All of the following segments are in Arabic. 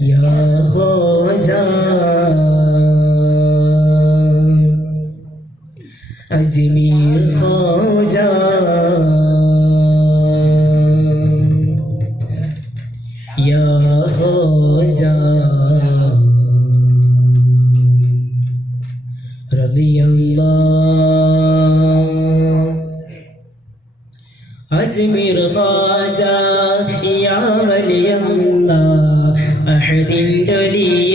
يا خواجة أجمي الخوجة يا خوجة رضي الله. أجمي الخوجة يا ولي الله. أحد دليل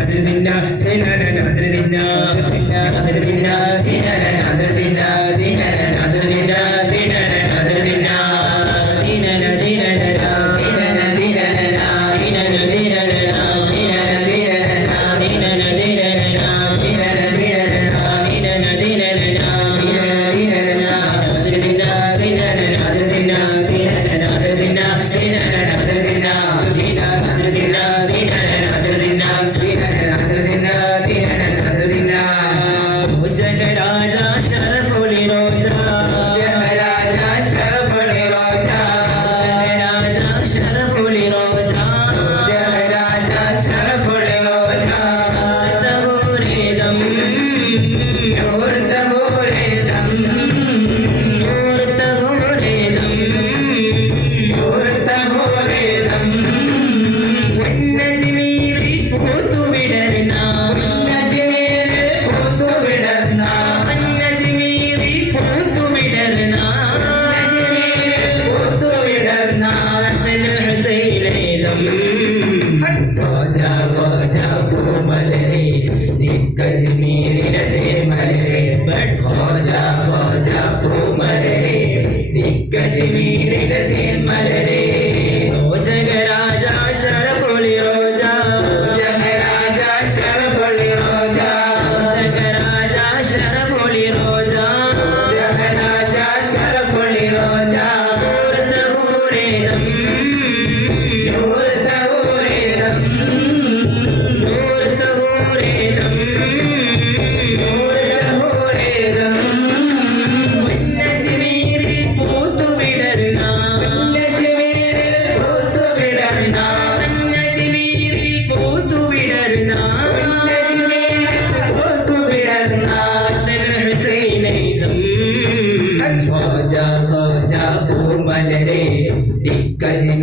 അതിരുതിന്ന അതിരുതിന്ന അതിരുതിന്ന അതിരുതിന്ന Yeah. day.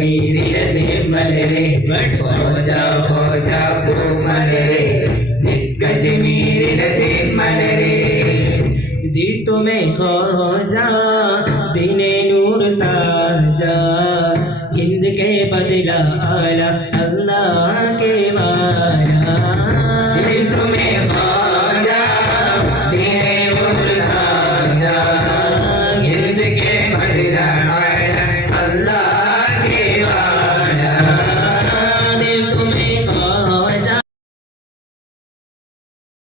मीर दिमल रे फौजा फौजा कोमल रे। दिग्गज मीर दिमल रे। दी तुम्हें खौजा दिने नूर ताज़ा हिंद के बदला आला